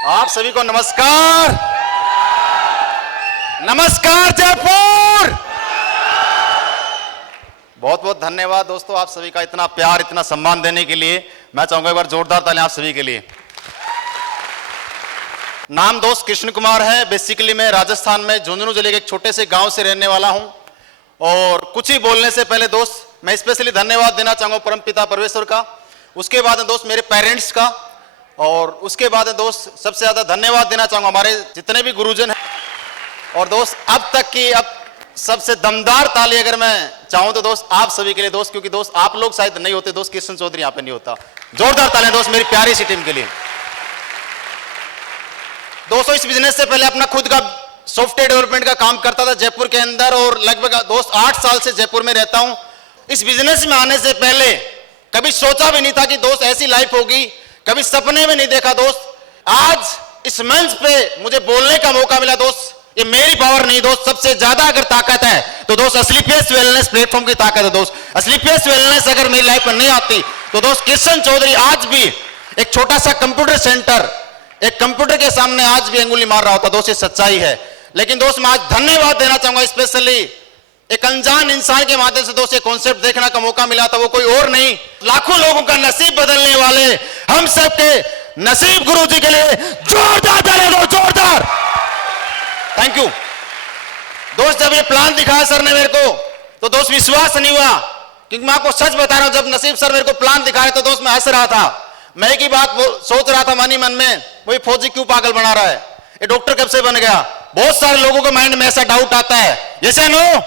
आप सभी को नमस्कार। नमस्कार जयपुर। बहुत बहुत धन्यवाद दोस्तों, आप सभी का इतना प्यार, इतना सम्मान देने के लिए। मैं चाहूंगा एक बार जोरदार तालियां आप सभी के लिए। नाम दोस्त कृष्ण कुमार है। बेसिकली मैं राजस्थान में झुंझुनू जिले के एक छोटे से गांव से रहने वाला हूं। और कुछ ही बोलने से पहले दोस्त मैं स्पेशली धन्यवाद देना चाहूंगा परमपिता परमेश्वर का, उसके बाद दोस्त मेरे पेरेंट्स का, और उसके बाद दोस्त सबसे ज्यादा धन्यवाद देना चाहूंगा हमारे जितने भी गुरुजन हैं। और दोस्त अब तक की अब सबसे दमदार ताली अगर मैं चाहूं तो दोस्त आप सभी के लिए दोस्त, क्योंकि दोस्त आप लोग शायद नहीं होते दोस्त, कृष्ण चौधरी यहां पे नहीं होता। जोरदार तालियां दोस्त मेरी प्यारी सी टीम के लिए। दोस्तों इस बिजनेस से पहले अपना खुद का सॉफ्टवेयर डेवलपमेंट का काम करता था जयपुर के अंदर, और लगभग दोस्त 8 साल से जयपुर में रहता हूं। इस बिजनेस में आने से पहले कभी सोचा भी नहीं था कि दोस्त ऐसी लाइफ होगी, कभी सपने में नहीं देखा दोस्त। आज इस मंच पे मुझे बोलने का मौका मिला दोस्त। ये मेरी पावर नहीं दोस्त, सबसे ज्यादा अगर ताकत है तो दोस्त असलीपियस वेलनेस प्लेटफॉर्म की ताकत है दोस्त। असलीपियस वेलनेस अगर मेरी लाइफ में नहीं आती तो दोस्त कृष्ण चौधरी आज भी एक छोटा सा कंप्यूटर सेंटर, एक कंप्यूटर के सामने आज भी अंगुली मार रहा होता दोस्त। ये सच्चाई है। लेकिन दोस्त मैं आज धन्यवाद देना चाहूंगा स्पेशली एक अनजान इंसान के माध्यम से दोस्त ये कॉन्सेप्ट देखने का मौका मिला था। वो कोई और नहीं, लाखों लोगों का नसीब बदलने वाले हम सबके नसीब गुरु जी के लिए जोरदार तालियां दो, जोरदार। थैंक यू दोस्त। जब ये प्लान दिखाया सर ने मेरे को तो दोस्त विश्वास नहीं हुआ, क्योंकि मैं आपको सच बता रहा हूं, जब नसीब सर मेरे को प्लान दिखाए तो दोस्त मैं हंस रहा था। मैं एक ही बात सोच रहा था मन ही मन में, वो फौजी क्यों पागल बना रहा है, ये डॉक्टर कब से बन गया। बहुत सारे लोगों के माइंड में ऐसा डाउट आता है, जैसे नो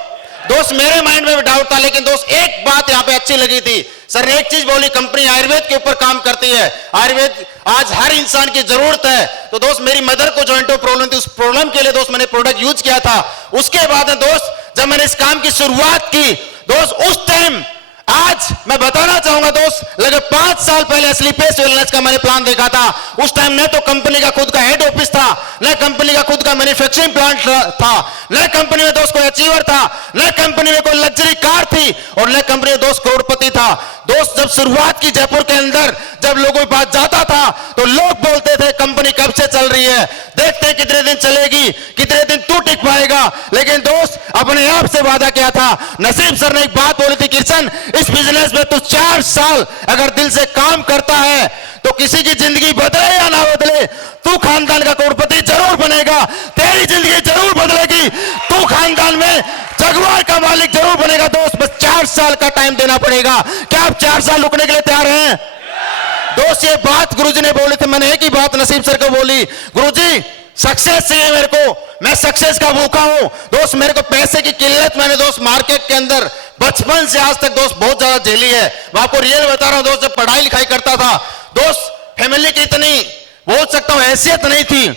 दोस्त मेरे माइंड में भी डाउट था। लेकिन दोस्त एक बात यहाँ पे अच्छी लगी थी, सर ने एक चीज बोली, कंपनी आयुर्वेद के ऊपर काम करती है, आयुर्वेद आज हर इंसान की जरूरत है। तो दोस्त मेरी मदर को जॉइंटो प्रॉब्लम थी, उस प्रॉब्लम के लिए दोस्त मैंने प्रोडक्ट यूज किया था। उसके बाद दोस्त जब मैंने इस काम की शुरुआत की दोस्त, उस टाइम आज मैं बताना चाहूंगा दोस्त लगभग 5 साल पहले असलीपियस वेलनेस का मैंने प्लान देखा था। उस टाइम न तो कंपनी का खुद का हेड ऑफिस था, न कंपनी का खुद का मैन्युफैक्चरिंग प्लांट था, न कंपनी में दोस्त कोई अचीवर था, न कंपनी में कोई लग्जरी कार थी, और न कंपनी में दोस्त करोड़पति था। दोस्त जब शुरुआत की जयपुर के अंदर, जब लोगों के पास जाता था तो लोग बोलते थे कंपनी कब से चल रही है, देखते हैं कितने दिन चलेगी, कितने दिन तू टिक पाएगा। लेकिन दोस्त अपने आप से वादा किया था। नसीब सर ने एक बात बोली थी, किशन इस बिजनेस में तू 4 साल अगर दिल से काम करता है तो किसी की जिंदगी बदले या ना बदले, तू खानदान का करोड़पति जरूर बनेगा, तेरी जिंदगी जरूर बदलेगी, तू खानदान में जगवार का मालिक जरूर बनेगा। दोस्त बस 4 साल का टाइम देना पड़ेगा। क्या आप 4 साल रुकने के लिए तैयार हैं दोस्त? ये बात गुरुजी ने बोली थी, मैंने एक ही बात नसीब सर को बोली, गुरुजी सक्सेस चाहिए मेरे को, मैं सक्सेस का भूखा हूं दोस्त। मेरे को पैसे की किल्लत मैंने दोस्त मार्केट के अंदर बचपन से आज तक दोस्त बहुत ज्यादा झेली है। मैं आपको रियल बता रहा हूं दोस्त, जब पढ़ाई लिखाई करता था दोस्त फैमिली की इतनी बोल सकता हूं हैसियत नहीं थी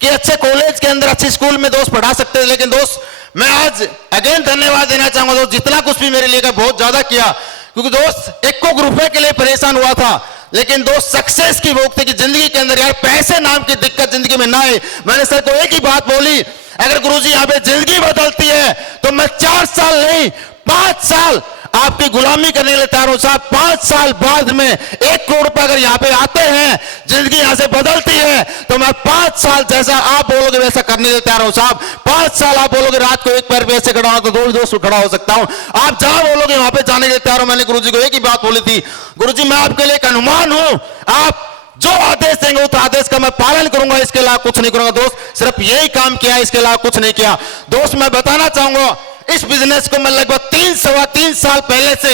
कि अच्छे कॉलेज के अंदर अच्छे स्कूल में दोस्त पढ़ा सकते थे। लेकिन दोस्त मैं आज अगेन धन्यवाद देना चाहूंगा दोस्त, जितना कुछ भी मेरे लिए का बहुत ज्यादा किया, क्योंकि दोस्त 1 रुपए के लिए परेशान हुआ था। लेकिन दोस्त सक्सेस की भोग थी कि जिंदगी के अंदर यार पैसे नाम की दिक्कत जिंदगी में ना आए। मैंने सर को एक ही बात बोली, अगर गुरुजी यहाँ पे जिंदगी बदलती है तो मैं 4 साल नहीं 5 साल आपकी गुलामी करने के लिए तैयार हूं साहब। 5 साल बाद में 1 करोड़ रुपए अगर यहाँ पे आते हैं, जिंदगी यहाँ से बदलती है, तो मैं 5 साल जैसा आप बोलोगे वैसा करने के लिए तैयार हूं साहब। 5 साल आप बोलोगे रात को एक पैर पे ऐसे खड़ा हो तो 2 खड़ा हो सकता हूं, आप जहां बोलोगे वहां पे जाने के लिए तैयार हूं। मैंने गुरुजी को एक ही बात बोली थी, गुरुजी मैं आपके लिए एक अनुमान हूं, आप जो आदेश देंगे उस आदेश का मैं पालन करूंगा, इसके अलावा कुछ नहीं करूंगा। दोस्त सिर्फ यही काम किया, इसके अलावा कुछ नहीं किया। दोस्त मैं बताना चाहूंगा इस बिजनेस को मैं लगभग 3 साल पहले से,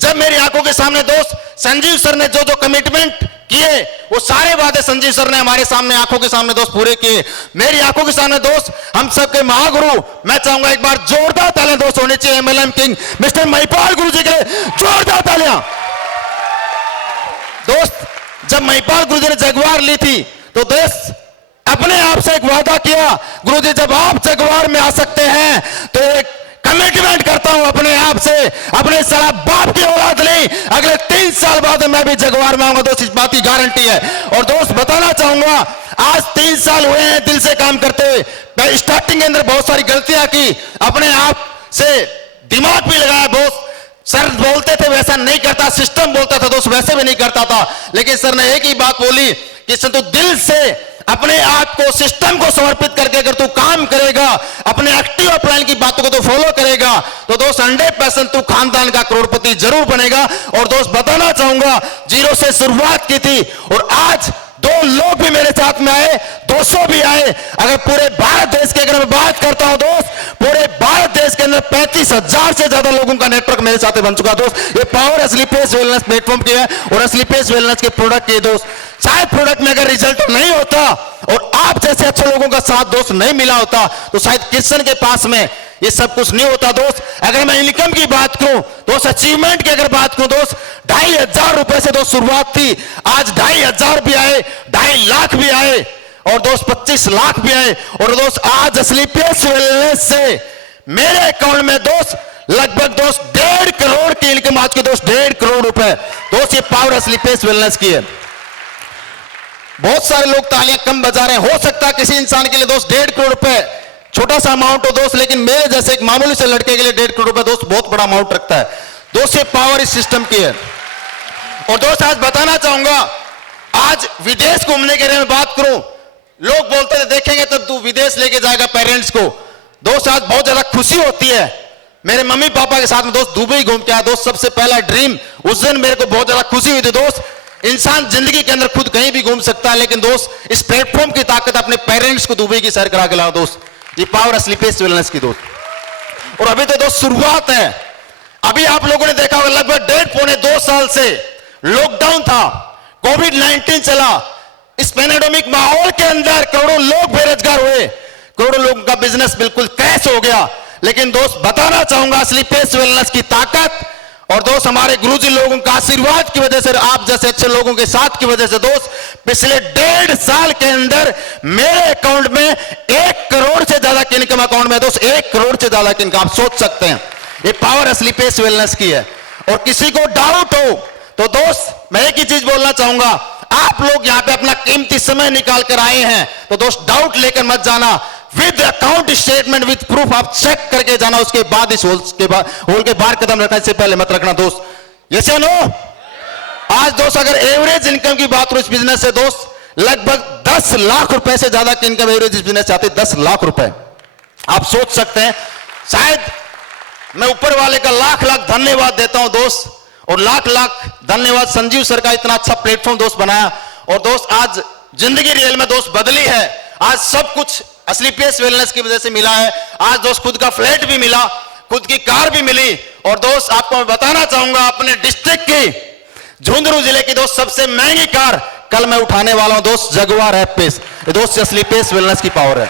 जब मेरी आंखों के सामने दोस्त संजीव सर ने जो जो कमिटमेंट किए, वो सारे वादे संजीव सर ने हमारे सामने आंखों के सामने दोस्त पूरे किए। मेरी आंखों के सामने दोस्त हम सबके महागुरु, मैं चाहूंगा एक बार जोरदार तालियां दोस्त होनी चाहिए MLM किंग मिस्टर महिपाल गुरु जी के लिए, जोरदार तालियां दोस्त। जब महिपाल गुरु जी ने जगवार ली थी तो दोस्त अपने आप से एक वादा किया, गुरुजी जब आप जगवार में आ सकते हैं तो एक कमिटमेंट करता हूं अपने आप से, अपने सारा बाप की औलाद नहीं, अगले 3 साल बाद मैं भी जगवार में आऊंगा दोस्त, इस बात की गारंटी है। और दोस्त बताना चाहूंगा आज 3 साल हुए हैं दिल से काम करते हुए। मैं स्टार्टिंग के अंदर बहुत सारी गलतियां की, अपने आप से दिमाग भी लगाया दोस्त। सर बोलते थे वैसा नहीं करता, सिस्टम बोलता था दोस्त वैसे भी नहीं करता था। लेकिन सर ने एक ही बात बोली कि सर तू दिल से अपने आप को सिस्टम को समर्पित करके अगर तू काम करेगा, अपने एक्टिव अपलाइन की बातों को तू फॉलो करेगा, तो दोस्त 100% तू खानदान का करोड़पति जरूर बनेगा। और दोस्त बताना चाहूंगा, जीरो से शुरुआत की थी और आज 2 लोग भी मेरे साथ में आए, 200 भी आए। अगर पूरे भारत देश के अगर मैं बात करता हूं दोस्त, पूरे भारत देश के अंदर 35,000 से ज्यादा लोगों का नेटवर्क मेरे साथ बन चुका दोस्त। ये पावर असली पेस वेलनेस प्लेटफॉर्म की है और असली पेस वेलनेस के प्रोडक्ट की दोस्त। शायद प्रोडक्ट में अगर रिजल्ट नहीं होता और आप जैसे अच्छे लोगों का साथ दोस्त नहीं मिला होता, तो शायद किशन के पास में ये सब कुछ नहीं होता दोस्त। अगर मैं इनकम की बात करूं दोस्त, अचीवमेंट की अगर बात करूं दोस्त, 2,500 रुपए से दोस्त शुरुआत थी, आज 2,500 भी आए, 2.5 लाख भी आए और दोस्त 25 लाख भी आए। और दोस्त आज असली पेस वेलनेस से मेरे अकाउंट में दोस्त लगभग दोस्त 1.5 करोड़ की इनकम आज की दोस्त 1.5 करोड़ रुपए दोस्त, ये पावर असली पेस वेलनेस की है। बहुत सारे लोग तालियां कम बजा रहे हैं, हो सकता है किसी इंसान के लिए दोस्त 1.5 करोड़ रुपए छोटा सा अमाउंट हो दोस्त, लेकिन मेरे जैसे एक मामूली से लड़के के लिए 1.5 करोड़ रुपए दोस्त बहुत बड़ा अमाउंट रखता है दोस्त। ये पावर इस सिस्टम की है। और दोस्त आज बताना चाहूंगा, आज विदेश घूमने के बारे में बात करूं, लोग बोलते थे देखेंगे तब तू विदेश लेके जाएगा पेरेंट्स को। दोस्त आज बहुत ज्यादा खुशी होती है। मेरे मम्मी पापा के साथ में दोस्त दुबई घूम के आया दोस्त, सबसे पहला ड्रीम। उस दिन मेरे को बहुत ज्यादा खुशी हुई थी दोस्त। इंसान जिंदगी के अंदर खुद कहीं भी घूम सकता है, लेकिन दोस्त इस प्लेटफॉर्म की ताकत अपने पेरेंट्स को दुबई की सैर करा के लाओ दोस्त। ये पावर असली पेस वेलनेस की दोस्त। और अभी तो दोस्त शुरुआत है। अभी आप लोगों ने देखा होगा लगभग 1.5-2 साल से लॉकडाउन था, कोविड-19 चला। इस पैंडेमिक माहौल के अंदर करोड़ों लोग बेरोजगार हुए, करोड़ों लोगों का बिजनेस बिल्कुल क्रैश हो गया। लेकिन दोस्त बताना चाहूंगा, असली पेस वेलनेस की ताकत और दोस्त हमारे गुरुजी लोगों का आशीर्वाद की वजह से, आप जैसे अच्छे लोगों के साथ की वजह से दोस्त पिछले 1.5 साल के अंदर मेरे अकाउंट में 1 करोड़ से ज्यादा की इनकम अकाउंट में दोस्त 1 करोड़ से ज्यादा की इनकम। आप सोच सकते हैं, ये पावर असली पेस वेलनेस की है। और किसी को डाउट हो तो दोस्त मैं एक ही चीज बोलना चाहूंगा, आप लोग यहां पे अपना कीमती समय निकाल कर आए हैं, तो दोस्त डाउट लेकर मत जाना। With account statement with proof आप चेक करके जाना, उसके बाद इस होल के बाहर कदम रखने से पहले मत रखना दोस्त। यस या नो? आज दोस्त अगर एवरेज इनकम की बात हो इस बिजनेस से दोस्त लगभग 10 लाख रुपए से ज्यादा की इनकम एवरेज इस बिजनेस से आती है, 10 लाख रुपए। आप सोच सकते हैं। शायद मैं ऊपर वाले का लाख लाख धन्यवाद देता हूं दोस्त, और लाख लाख धन्यवाद संजीव सर का इतना अच्छा प्लेटफॉर्म दोस्त बनाया। और दोस्त आज जिंदगी रियल में दोस्त बदली है। आज सब कुछ असली पेस वेलनेस की वजह से मिला है। आज दोस्त खुद का फ्लैट भी मिला, खुद की कार भी मिली। और दोस्त आपको मैं बताना चाहूंगा, अपने डिस्ट्रिक्ट की झुंझुनू जिले की दोस्त सबसे महंगी कार कल मैं उठाने वाला हूं दोस्त, जगुआर है पेस। दोस्त असली पेस वेलनेस की पावर है।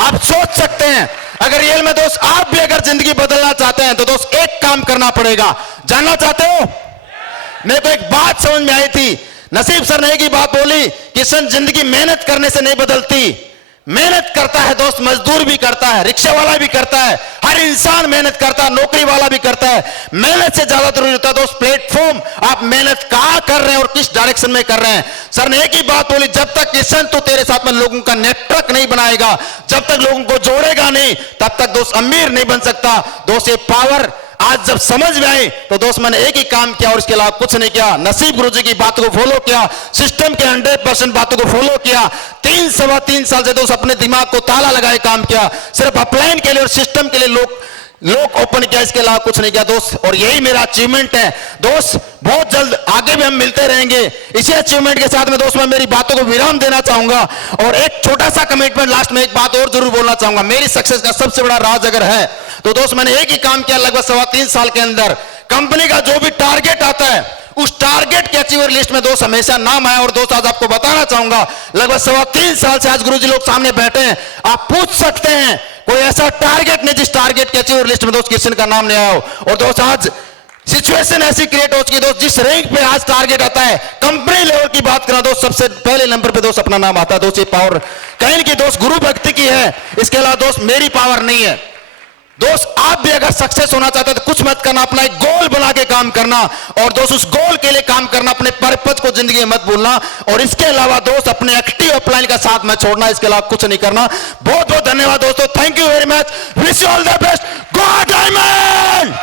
आप सोच सकते हैं, अगर रियल में दोस्त आप भी अगर जिंदगी बदलना चाहते हैं तो दोस्त एक काम करना पड़ेगा। जानना चाहते हो? मेरे को एक बात समझ में आई थी, नसीब सर ने एक ही बात बोली, किशन जिंदगी मेहनत करने से नहीं बदलती। मेहनत करता है दोस्त, मजदूर भी करता है, रिक्शा वाला भी करता है, हर इंसान मेहनत करता है, नौकरी वाला भी करता है। मेहनत से ज्यादा जरूरी होता है दोस्त प्लेटफॉर्म। आप मेहनत कहां कर रहे हैं और किस डायरेक्शन में कर रहे हैं। सर ने एक ही बात बोली, जब तक किशन तो तेरे साथ में लोगों का नेटवर्क नहीं बनाएगा, जब तक लोगों को जोड़ेगा नहीं, तब तक दोस्त अमीर नहीं बन सकता। दोस्त ये पावर आज जब समझ में आई तो दोस्त मैंने एक ही काम किया और इसके अलावा कुछ नहीं किया। नसीब गुरुजी की बातों को फॉलो किया, सिस्टम के 100% बातों को फॉलो किया। 3-3.25 साल से दोस्त अपने दिमाग को ताला लगाए काम किया, सिर्फ अपलाइन के लिए और सिस्टम के लिए लोग ओपन किया, इसके अलावा कुछ नहीं किया दोस्त। और यही मेरा अचीवमेंट है दोस्त। बहुत जल्द आगे भी हम मिलते रहेंगे। इसी अचीवमेंट के साथ में दोस्त मैं मेरी बातों को विराम देना चाहूंगा। और एक छोटा सा कमिटमेंट लास्ट में एक बात और जरूर बोलना चाहूंगा। मेरी सक्सेस का सबसे बड़ा राज अगर है तो दोस्त मैंने एक ही काम किया, लगभग 3.25 साल के अंदर कंपनी का जो भी टारगेट आता है उस टारगेट के अचीवर लिस्ट में दोस्त हमेशा नाम आया। और दोस्त आज आपको बताना चाहूंगा, लगभग 3.25 साल से आज गुरुजी लोग सामने बैठे हैं। आप पूछ सकते हैं कोई ऐसा टारगेट नहीं जिस टारगेट के अचीवर लिस्ट में दोस्त किशन का नाम नहीं आया हो। और दोस्त आज सिचुएशन ऐसी क्रिएट हो चुकी दोस्त, जिस रैंक पे आज टारगेट आता है, कंपनी लेवल की बात करें दोस्त, सबसे पहले नंबर पे दोस्त अपना नाम आता है। दोस्त ये पावर कहीं की दोस्त गुरु भक्ति की है, इसके अलावा दोस्त मेरी पावर नहीं है। दोस्त आप भी अगर सक्सेस होना चाहते हैं तो कुछ मत करना, अपना एक गोल बना के काम करना। और दोस्त उस गोल के लिए काम करना, अपने पर्पज को जिंदगी में मत भूलना। और इसके अलावा दोस्त अपने एक्टिव अपलाइन का साथ में छोड़ना, इसके अलावा कुछ नहीं करना। बहुत बहुत धन्यवाद दोस्तों, thank you very much, wish you all the best, go diamond.